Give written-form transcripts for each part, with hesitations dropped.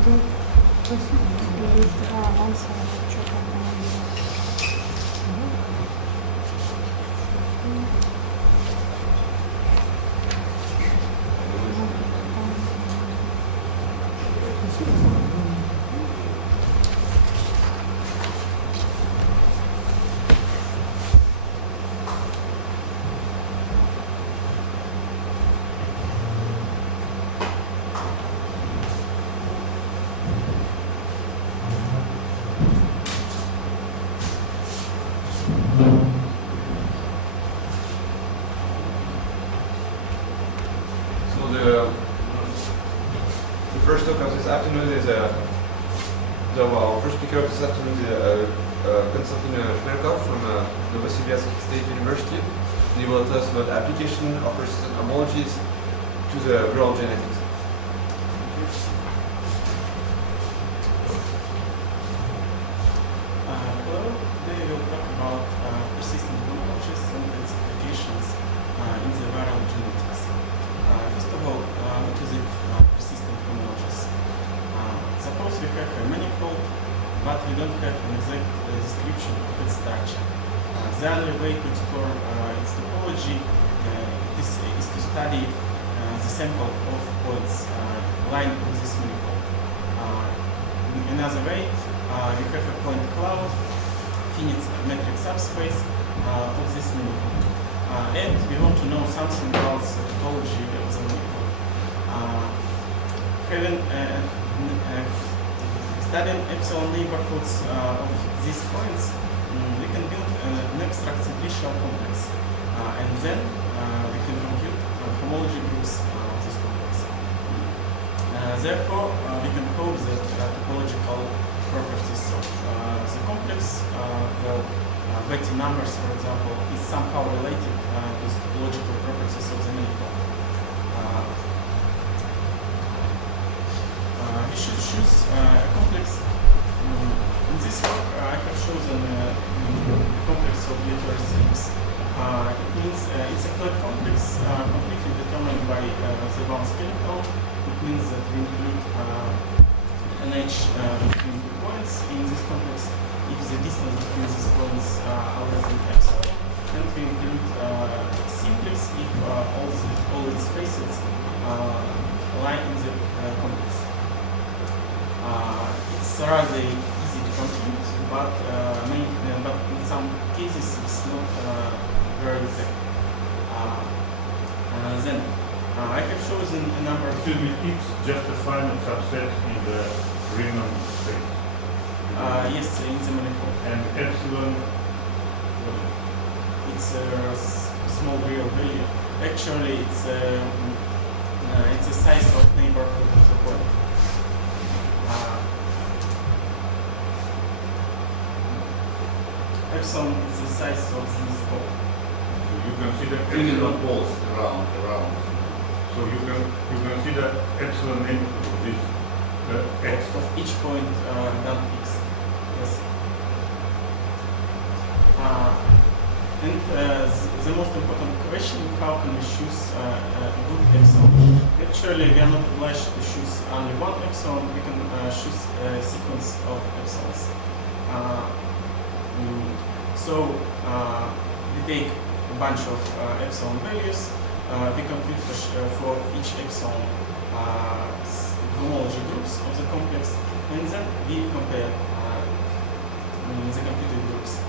The first talk of this afternoon is our first speaker of this afternoon is K.Shmelkov from Novosibirsk State University. He will tell us about the application of persistent homologies to the neural genetics. Hello, today we'll talk about persistent homologies and its applications in the viral genetics. First of all, what is it, persistent homologies? Suppose we have a manifold, but we don't have an exact description of its structure. The only way to explore its topology is to study the sample of points lying on this manifold. Another way, we have a point cloud, finite metric subspace of this manifold. And we want to know something about the topology of the manifold. Studying epsilon neighborhoods of these points, we can build an abstract simplicial complex. And then we can compute homology groups of this complex. Therefore, we can prove that topological properties of the complex, Betty numbers, for example, is somehow related to the topological properties of the manifold. We should choose a complex. In this work, I have chosen a complex of literary strings. It means it's a flat complex completely determined by the one skeleton. It means that we include an edge between the points in this complex if the distance between these points are less than epsilon, and we include simplex if all its faces lie in the complex. It's rather easy to compute, but in some cases it's not very exact. Then I have chosen a number of... Excuse me, it's just a finite subset in the Riemann space. Yes, in the manifold. And epsilon? It's a small real value. Actually, it's the size of neighborhood of the point. Epsilon is the size of this ball. So you consider epsilon balls around. So you consider epsilon neighborhood of this x of each point done x. Yes. And the most important question: how can we choose a good epsilon? Actually, we are not obliged to choose only one epsilon. We can choose a sequence of epsilons. So we take a bunch of epsilon values. We compute for each epsilon homology groups of the complex, and then we compare the computed groups.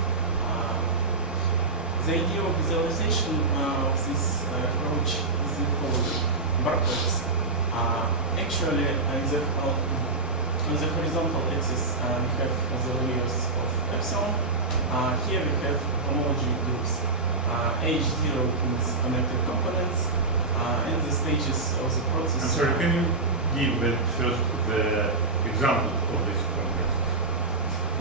The idea of visualization of this approach is the following: bar plots. Actually, on the horizontal axis, we have the values of epsilon. Here we have homology groups. H0 means connected components, and the stages of the process. I'm sorry, can you give first the example of this complex?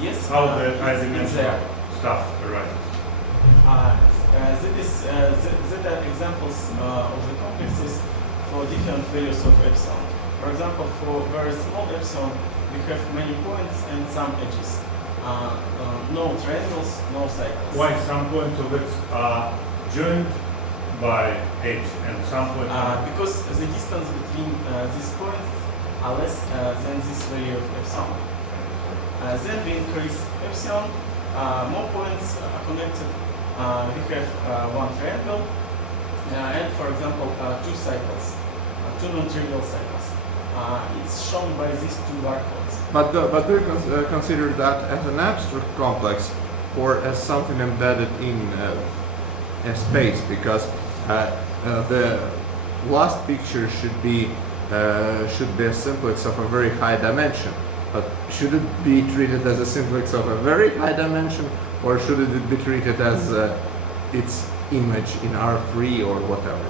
Yes. How the high-dimensional stuff arises? These are examples of the complexes for different values of epsilon. For example, for very small epsilon, we have many points and some edges. No triangles, no cycles. Why some points of x are joined by h and some points because the distance between these points are less than this value of epsilon. Then we increase epsilon, more points are connected. We have one triangle, and for example, two cycles, two non-trivial cycles. It's shown by these two barcodes. But do you consider that as an abstract complex or as something embedded in a space? Because the last picture should be a simplex of a very high dimension. But should it be treated as a simplex of a very high dimension, or should it be treated as its image in R3 or whatever?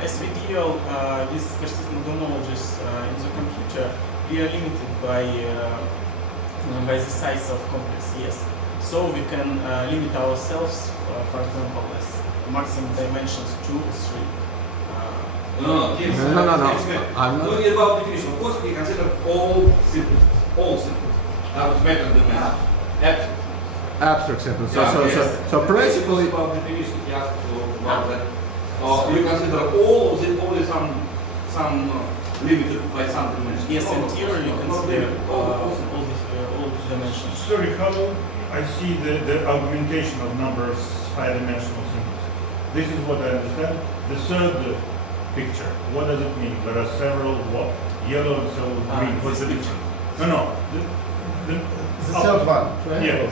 As we deal with persistent homologies in the computer, we are limited by the size of complex, yes. So we can limit ourselves, for example, as maximum dimensions 2 or 3. No. I'm not. Talking about definition, of course, we consider all simplex, arithmetic dimensions, Abstract simplex. Yeah, So principally, about definition, he asked about that. We consider all of it, only some limited by some dimensions. Yes, in theory you consider all the dimensions. Sorry, how I see the augmentation of numbers high-dimensional simplexes. This is what I understand. The third picture, what does it mean? There are several what? Yellow and several green. What's the difference? No. the third one. Yeah.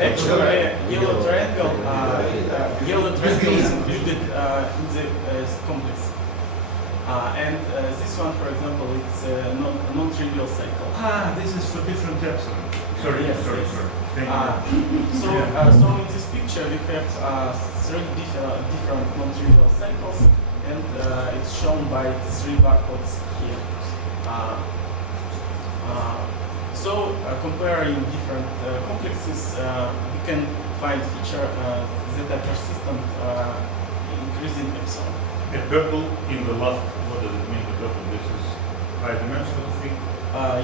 Actually, yellow triangle is included in the complex. And this one, for example, it's a non-trivial cycle. This is for different epsilon. Sorry. Thank you. So in this picture we have three different non-trivial cycles, and it's shown by three barcodes here. Comparing different complexes, we can find feature that are persistent increasing epsilon. A purple in the last, what does it mean, the purple? This is high-dimensional thing?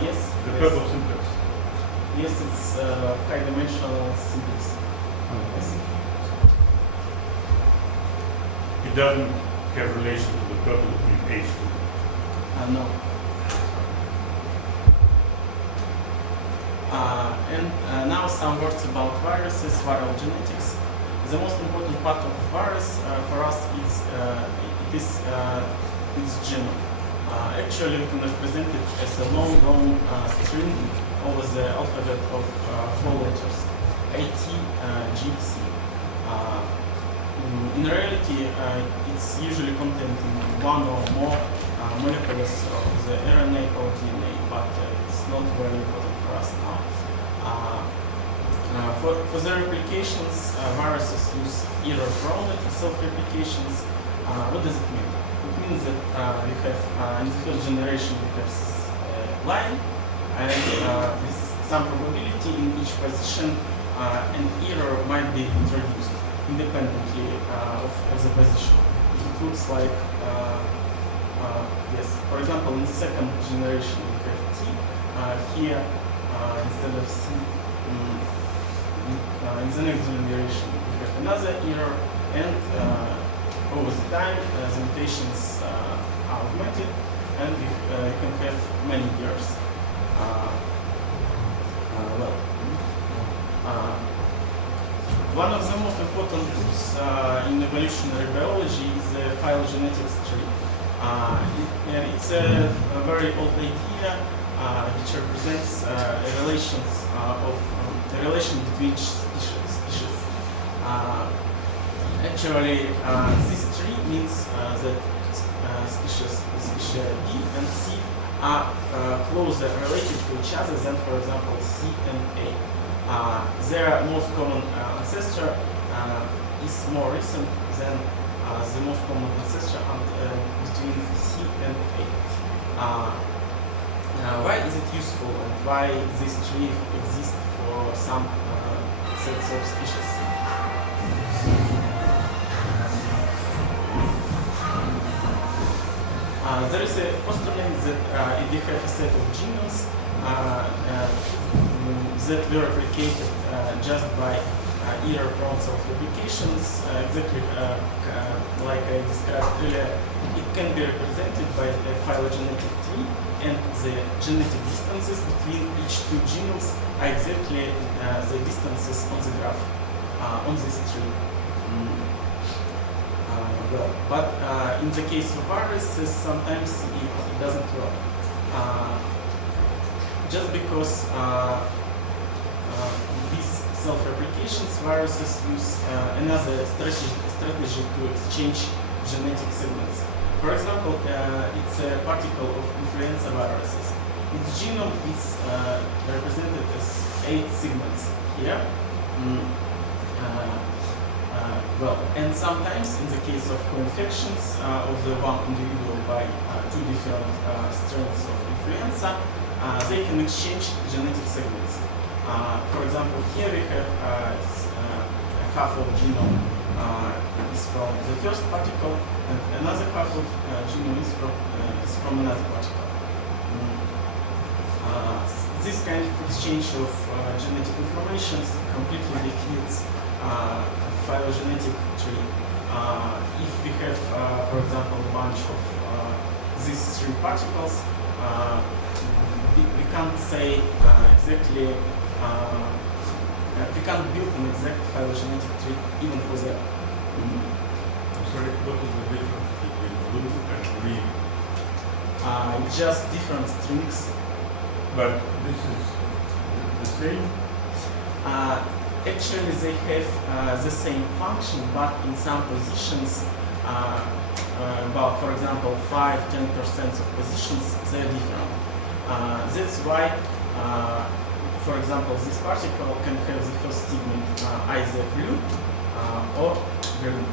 Yes. The purple simplex. Yes, it's high-dimensional simplex. Yes. It doesn't have relation to the purple in H2. No. And now some words about viruses, viral genetics. The most important part of virus for us is its genome. Actually, we can represent it as a long string over the alphabet of 4 letters: A, T, G, C. In reality, it's usually contained in one or more molecules of the RNA or DNA, but it's not very important for us now. For the replications, viruses use error-prone self-replications. What does it mean? It means that we have, in the first generation, we have a line, and with some probability in each position, an error might be introduced independently of the position. It looks like, yes, for example, in the second generation, we have T. Here, instead of C, in the next generation, we have another error, and over the time, the mutations are augmented, and you can have many errors. One of the most important tools in evolutionary biology is the phylogenetics tree. It's a very old idea which represents a relation between species. Actually, this tree means that species B and C are closer related to each other than, for example, C and A. Their most common ancestor is more recent than the most common ancestor between C and A. Why is it useful, and why this tree exists for some sets of species? There is a postulate that if we have a set of genes that were replicated just by error-prone self-replications, exactly like I described earlier, it can be represented by a phylogenetic tree, and the genetic distances between each two genomes are exactly the distances on the graph on this tree. But in the case of viruses, sometimes it doesn't work. Just because these self-replications, viruses use another strategy to exchange genetic segments. For example, it's a particle of influenza viruses. Its genome is represented as 8 segments here. And sometimes in the case of co-infections of the one individual by 2 different strains of influenza, they can exchange genetic segments. For example, here we have half of genome is from the first particle, and another half of genome is from another particle. This kind of exchange of genetic information completely defeats phylogenetic tree. If we have, for example, a bunch of these 3 particles, we can't say exactly, we can't build an exact phylogenetic tree even for them. I'm sorry, what is the difference between blue and green? Just different strings. But this is the same? Actually, they have the same function, but in some positions, about, for example, 5–10% of positions, they're different. That's why, for example, this particle can have the first segment either blue or green.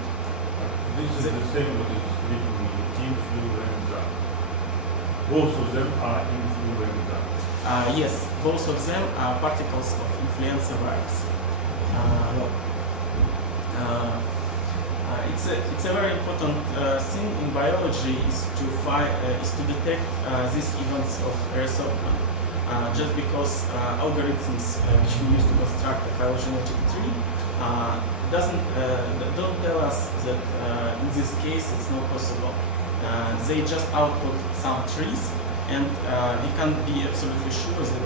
This is the same what is written influenza. Both of them are influenza. Yes, both of them are particles of influenza virus. It's a very important thing in biology is to detect these events of reassortment. Just because algorithms which we use to construct a phylogenetic tree don't tell us that in this case it's not possible. They just output some trees, and we can't be absolutely sure that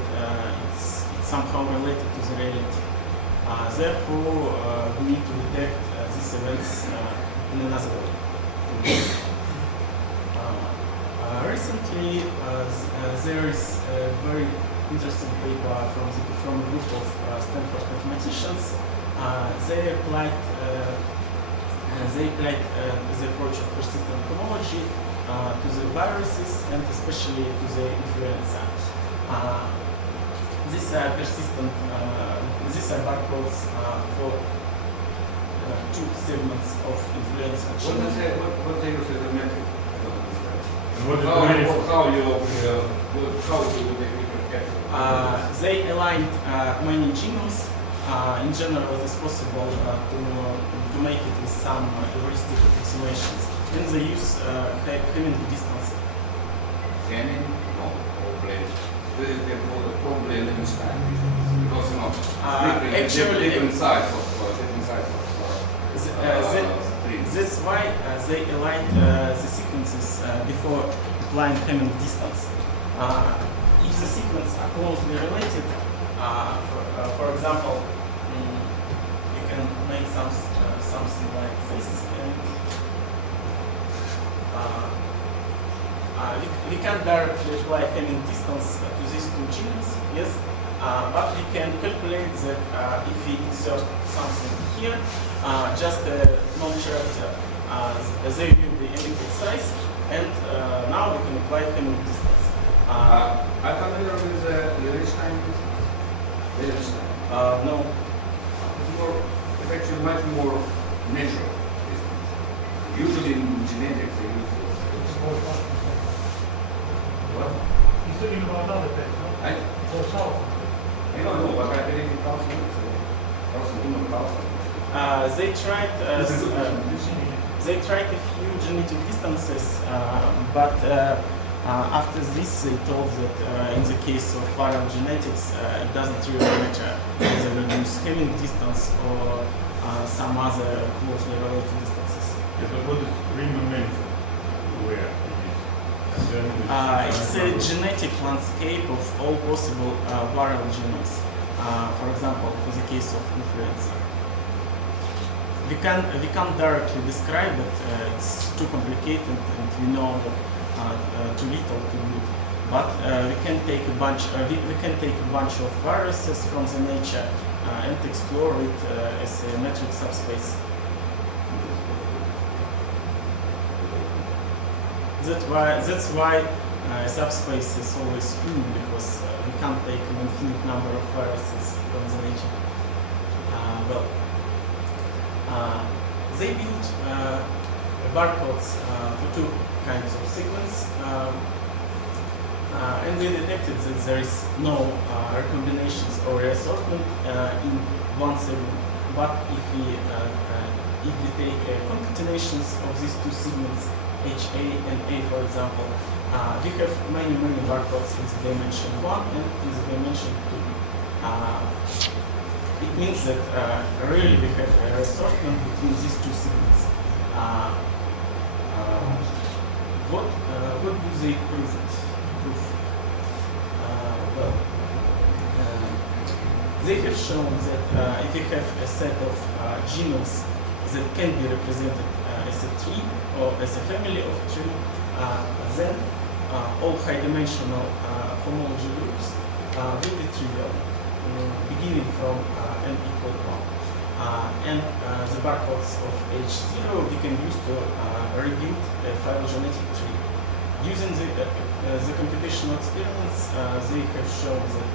it's somehow related to the reality. Therefore, we need to detect these events in another way. Recently, there is a very interesting paper from a group of Stanford mathematicians. They applied the approach of persistent homology to the viruses and especially to the influenza. These are persistent. These are barcodes for 2 segments of influenza. What they use as a metric? How do you capture? They aligned many genomes. In general, it is possible to make it with some heuristic approximations. And they use Hamming distance. Hamming? No, probably Lipinstein. Because actually, different size of that's why they aligned the sequences before applying Hamming distance. If the sequences are closely related, for example, you can make something like this, and we can't directly apply Hamming distance to these 2 genes, yes, but we can calculate that if we insert something here, just a non-character, they will be equal size, and now we can apply Hamming distance. Are familiar with the Lipinstein distance? No. It's actually much more natural distance. Usually in genetics they use this. What? He's talking about another test, no? Right? For south. I don't know, but I believe in 1,000. They tried a few genetic distances, but after this they told that in the case of viral genetics it doesn't really matter whether we use Hamming distance or some other closely related distances. Yeah, but what is Riemann manifold? Where? It's a genetic landscape of all possible viral genomes. For example, for the case of influenza. We can't directly describe it, it's too complicated and we know that too little, too good. But we can take a bunch of viruses from the nature and explore it as a metric subspace. That's why subspace is always few, because we can't take an infinite number of viruses from the nature. They built barcodes for two kinds of sequence, and they detected that there is no recombinations or reassortment in one segment. But if we take concatenations of these two segments, HA and A, for example, we have many barcodes in the dimension 1 and in the dimension 2. It means that really we have a reassortment between these two segments. What do they prove? They have shown that if you have a set of genomes that can be represented as a tree or as a family of tree, then all high-dimensional homology groups will be trivial, beginning from n equal 1. And the barcodes of H0 we can use to rebuild a phylogenetic tree. Using the computational experiments, they have shown that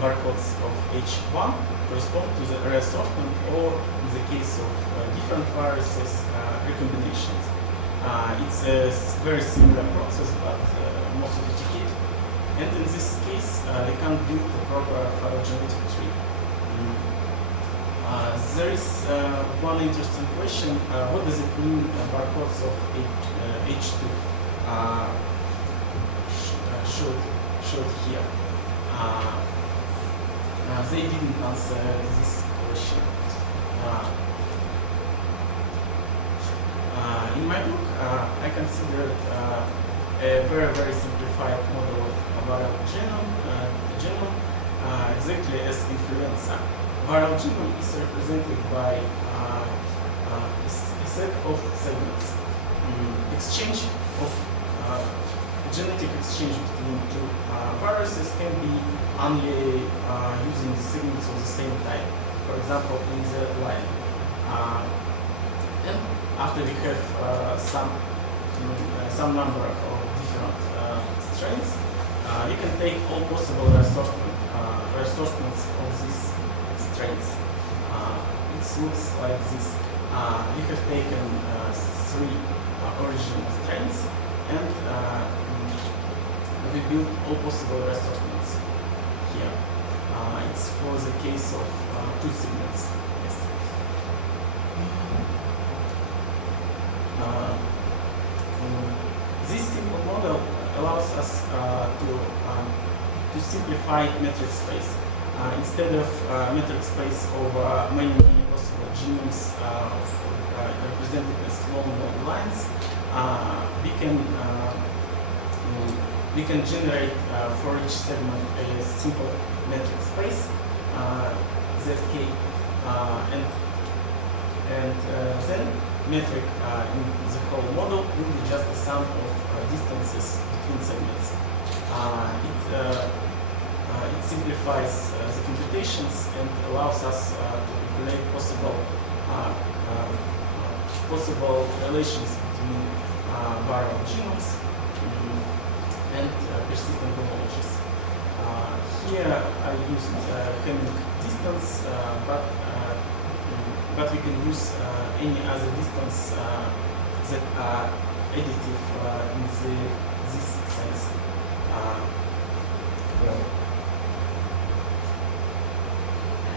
barcodes of H1 correspond to the reassortment, or in the case of different viruses, recombinations. It's a very similar process, but more sophisticated. And in this case, they can't build a proper phylogenetic tree. There is one interesting question: what does it mean barcodes of H2 showed here? They didn't answer this question. In my book, I considered a very simplified model of a viral genome exactly as influenza. Viral genome is represented by a set of segments. Exchange of genetic exchange between two viruses can be only using segments of the same type. For example, in the line. And after we have some number of different strains, you can take all possible reassortments of these strains. It looks like this. You have taken 3 original strains and we built all possible reassortments here. It's for the case of 2 segments. Yes. This simple model allows us to simplify metric space. Instead of metric space over many possible genomes represented as small lines, we can generate for each segment a simple metric space, zk, and then metric in the whole model will be just the sum of distances between segments. It simplifies the computations and allows us to calculate possible relations between viral genomes and persistent homologies. Here I used Hamming distance, but we can use any other distance that are additive in this sense.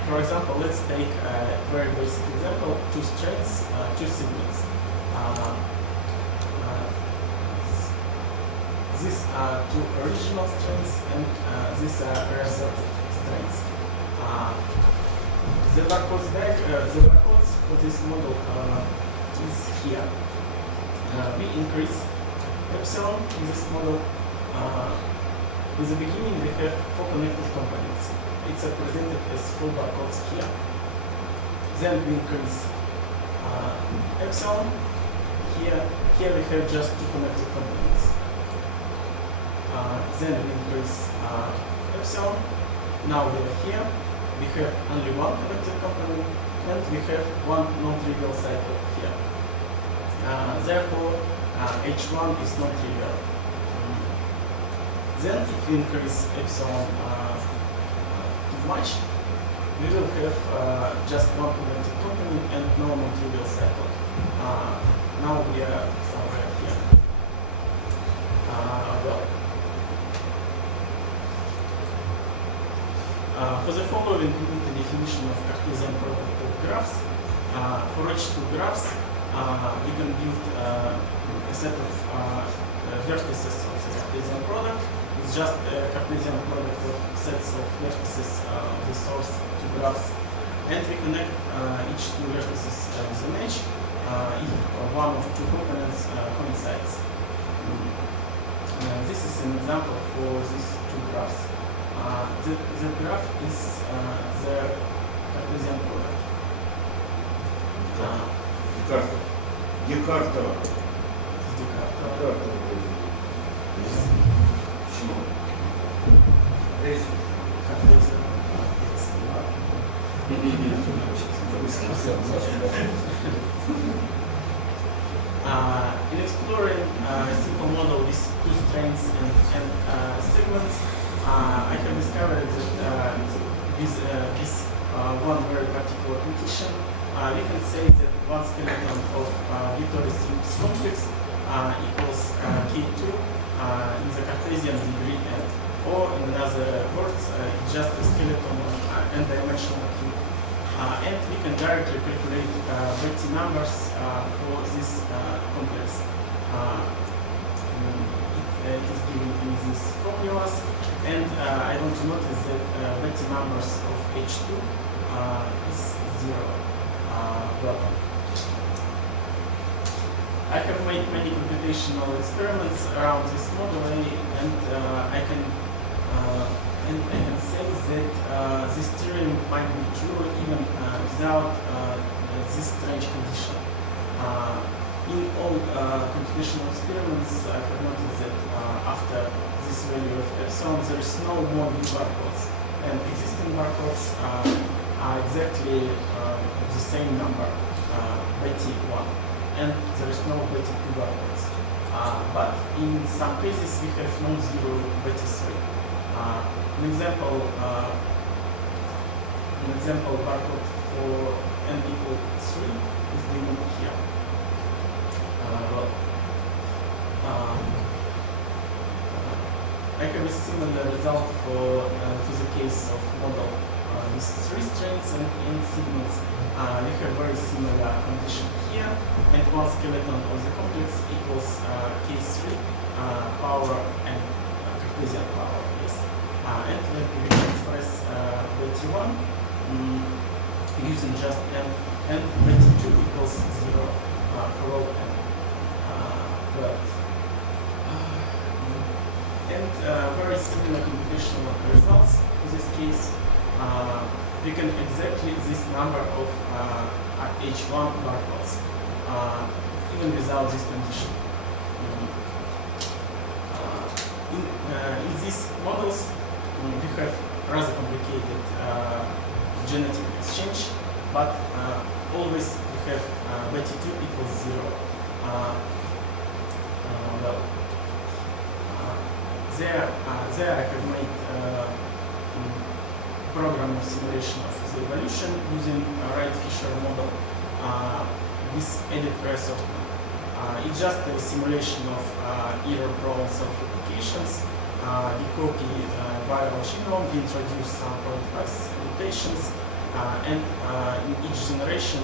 For example, let's take a very basic example: 2 strains, 2 segments. These are 2 original strains, and these are reassorted strains. The barcodes for this model is here. We increase epsilon in this model In the beginning, we have 4 connected components. It's represented as 4 barcodes here. Then we increase epsilon. Here we have just 2 connected components. Then we increase epsilon. Now we are here. We have only 1 connected component, and we have 1 non-trivial cycle here. Therefore, H1 is non-trivial. Then, if we increase epsilon too much, we will have just 1 connected component and no non-trivial cycle. Now we are somewhere here. For the following, we need the definition of Cartesian product of graphs. For each 2 graphs, we can build a set of vertices of the Cartesian product. It's just a Cartesian product of sets of vertices of the source 2 graphs. And we connect each 2 vertices with an edge if one of 2 components coincides. This is an example for these 2 graphs. The graph is the Cartesian product. Декарта. In exploring a simple model with 2 strings and segments, I have discovered that with this one very particular condition, we can say that one skeleton of Victory Strings complex equals K2 in the Cartesian degree n, or in other words, just a skeleton of n-dimensional cube. And we can directly calculate Betti numbers for this complex. It is given in these formulas, and I want to notice that Betti numbers of H2 is 0. I have made many computational experiments around this model, and I can say that this theorem might be true even without this strange condition. In all computational experiments, I have noticed that after this value of epsilon, there is no more new barcodes, and existing barcodes are exactly the same number, Betti 1, and there is no Betti 2 barcodes. But in some cases, we have non-zero Betti 3. An example barcode for n equal 3 is given here. I have a similar result for the case of model with 3 strings and n segments. We have very similar condition here, and one skeleton of the complex equals K3 power and Cartesian power, yes. And we can express Betti1 using just n, and Betti2 equals 0 for all n. And very similar computational results. In this case, we can exactly this number of H1 barcodes, even without this condition. In these models, we have rather complicated genetic exchange, but always we have Betti2 equals 0. There I have made program of simulation of the evolution using a Wright-Fisher model with edit reassortment. It's just a simulation of error-prone self-replications. We copy viral genome, we introduce some point-wise mutations, and in each generation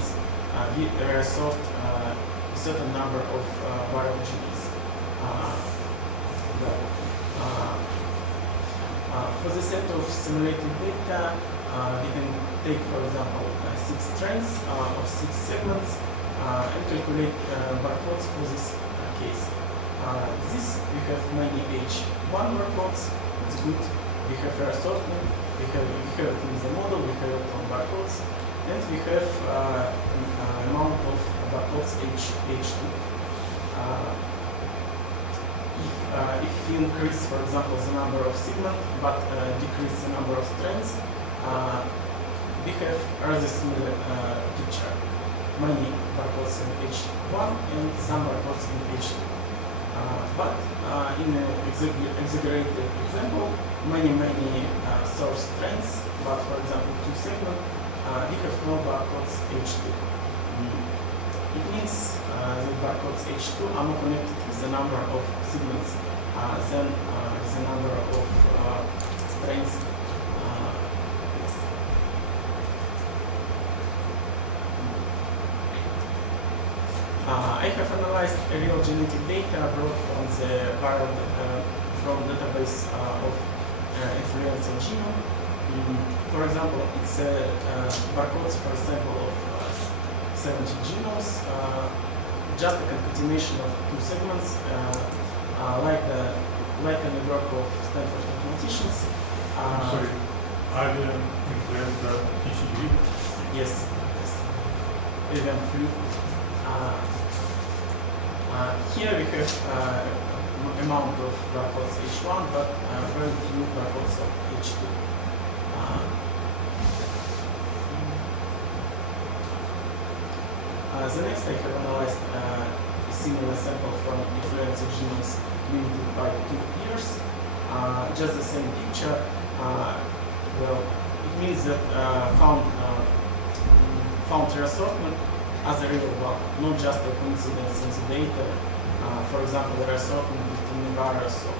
we reassort a certain number of viral genes. For the set of simulated data, we can take, for example, 6 strands of 6 segments and calculate barcodes for this case. This we have many H1 barcodes. It's good. We have a assortment. We have it in the model. We have it on barcodes, and we have an amount of barcodes H2. If we increase, for example, the number of segments but decrease the number of strands, we have a rather similar picture. Many barcodes in H1 and some barcodes in H2. But in an exaggerated example, many source strands, but for example 2 segments, we have no barcodes H2. It means that barcodes H2 are more connected with the number of segments than the number of strands. Yes. I have analyzed real genetic data brought from the viral from database of influenza genome. For example, it's barcodes for a sample of 70 genomes, just a concatenation of 2 segments, like a network of Stanford mathematicians. Sorry, are the influenza TCG? Yes. Avian flu. Here we have amount of barcodes H1, but very few barcodes of H2. The next I have analyzed a similar sample from influenza genomes limited by 2 years. Just the same picture. Well, it means that found reassortment as a real bug, not just a coincidence in the data. For example, the reassortment between the virus of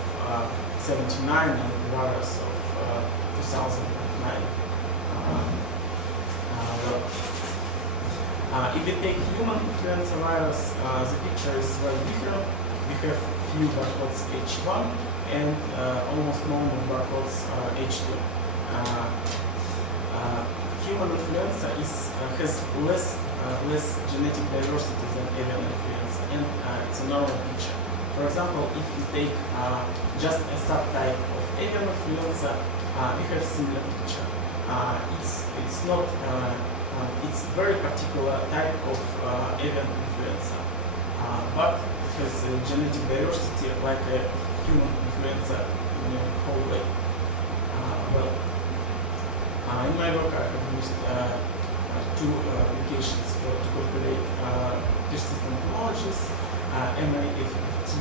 79 and the virus of 2009. If we take human influenza virus, the picture is very different. We have few barcodes H1 and almost no barcodes H2. Human influenza has less genetic diversity than avian influenza, and it's a normal picture. For example, if you take just a subtype of avian influenza, we have similar picture. It's not. It's very particular type of avian influenza, but it has a genetic diversity like a human influenza in a whole way. In my work I have used 2 applications to calculate persistent homologies, MAFFT to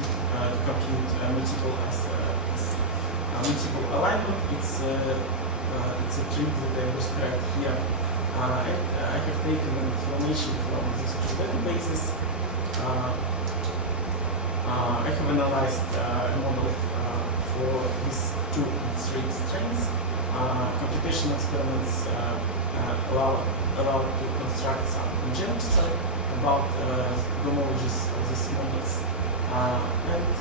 compute multiple alignment. It's a trick that I described here. And I have taken information from these 2 databases. I have analyzed a model for these 2 and 3 strains. Computational experiments allow to construct some conjecture about homologies of these models. And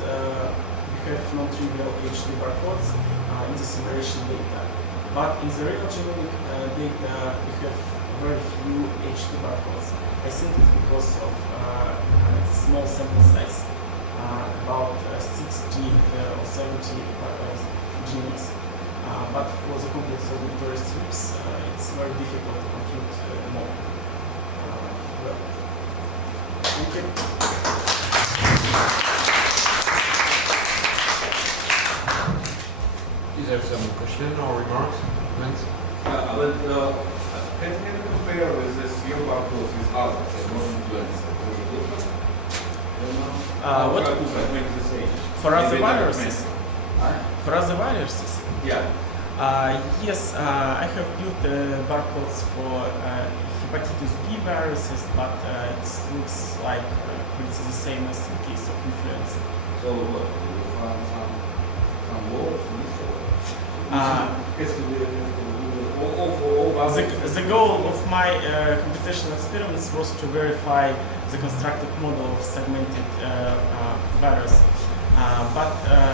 we have non-trivial HD barcodes in the simulation data. But in the real genomic data, we have very few HD barcodes. I think it's because of small sample size, about 60 or 70 genomes. But for the complex auditory strips, it's very difficult to compute more. Well, thank you. Is there some question or remarks? Comments? Can you compare with the real barcodes with others and non-influenza? What make the same? For other viruses? For other viruses? Yeah. Yes, I have built barcodes for hepatitis B viruses, but it looks like it's the same as in case of influenza. So what? You found some laws? The goal of my computational experiments was to verify the constructed model of segmented virus. But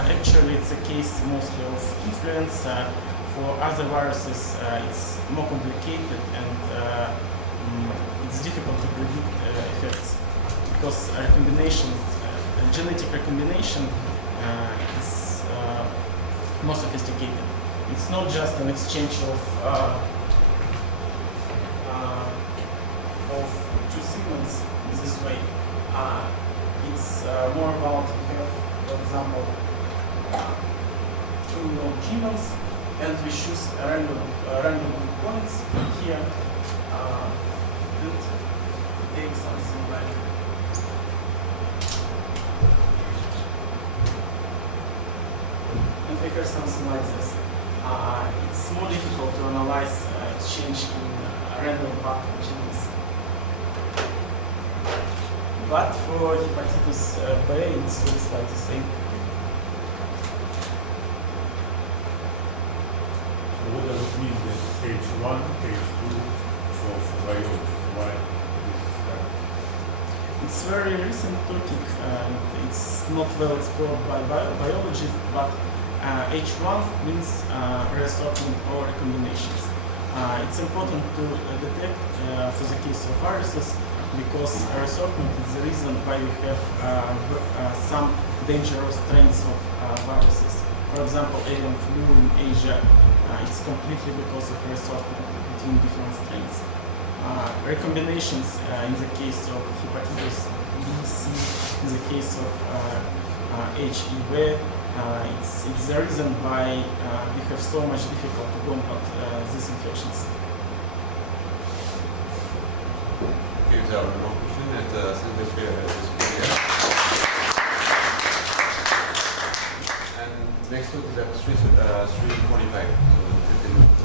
actually it's a case mostly of influenza. For other viruses it's more complicated and it's difficult to predict effects because recombinations genetic recombination is more sophisticated. It's not just an exchange of two signals in this way. It's more about we have, for example, two genomes, and we choose random points here and take something like and we have something like this. It's more difficult to analyze change in random pattern genes. But for hepatitis B, it looks like the same. So what does it mean that H1, H2 for biology? Why this is that? It's a very recent topic and it's not well explored by biologists, but H1 means reassortment or recombinations. It's important to detect for the case of viruses because reassortment is the reason why we have some dangerous strains of viruses. For example, avian flu in Asia, it's completely because of reassortment between different strains. Recombinations in the case of hepatitis B, C, in the case of HIV, it's the reason why we have so much difficulty to combat these infections. Okay, there are no questions at and next talk is at 3:45. So 15 minutes.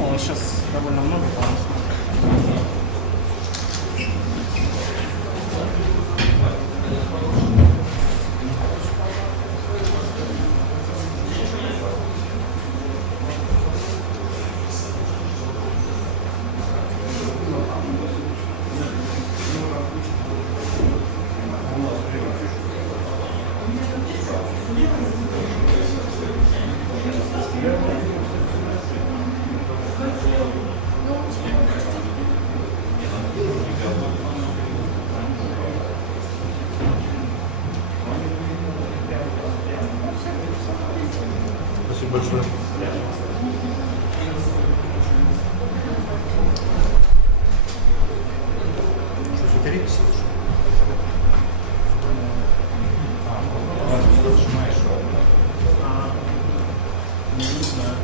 Ну, сейчас довольно много, по-моему, Спасибо большое. Что, батарейки сидишь? Нажимаешь. не знаю.